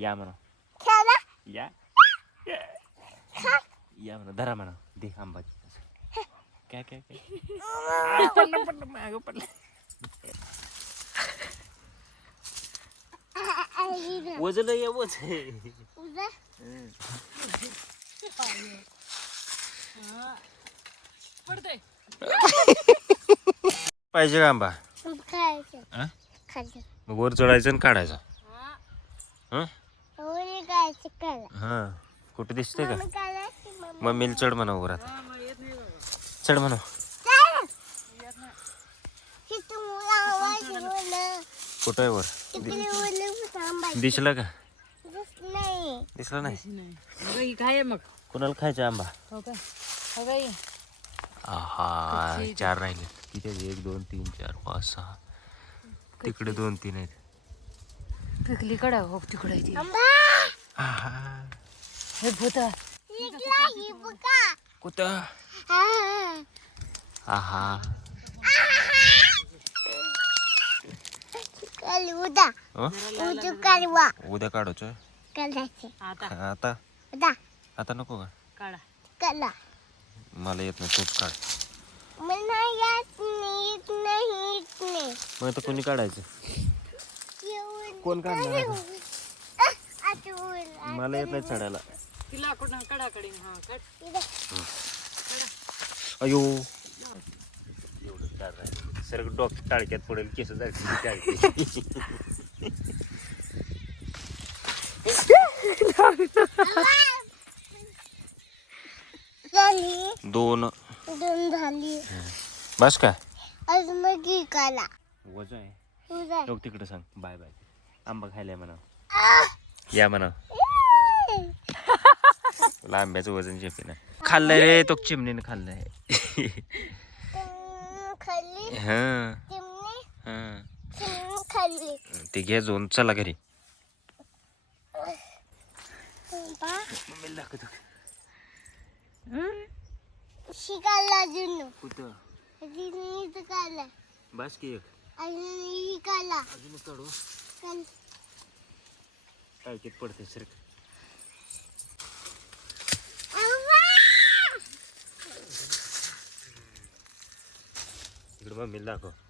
या म्हणा या या म्हणा धरा म्हणा दे आंबा काय काय काय पडलं मागं पडलं वजन ये वज पाहिजे का आंबा मग वर चढायचं आणि काढायचं हा कुठे दिसते का मम्मीला चढ म्हणा वर आता चढ म्हणा कुठं आहे वर दिसलं का दिसलं नाही काय मग कोणाला खायचा आंबा हा 4 राहिले किती 1 2 3 4 5 6 तिकडे 2 3 आहेत पिकलीकडे हो तिकडे कुठं आहा उद्या काढायचं आता आता नको का मला येत नाही तूच काढ मग आता कोणी काढायचं कोण काढणार मला येत नाही चढायला अयो एवढं कार राहिलं सर डॉक टाळक्यात पडेल केस जायचे 2 झाली बस का अजून वजा आहे लोक तिकडे सांग बाय बाय आंबा खायला म्हणा या म्हणा तुला आंब्याचं वजन झेपे ना खाल्लंय रे तो चिमणीने खाल्लंय हा ते घे जाऊन चला घरी शिकायला अजून कुठं काढला बस की एक अजून काढला अजून काढू टाळकीत पडते सर इकडे मम्मीला दाखव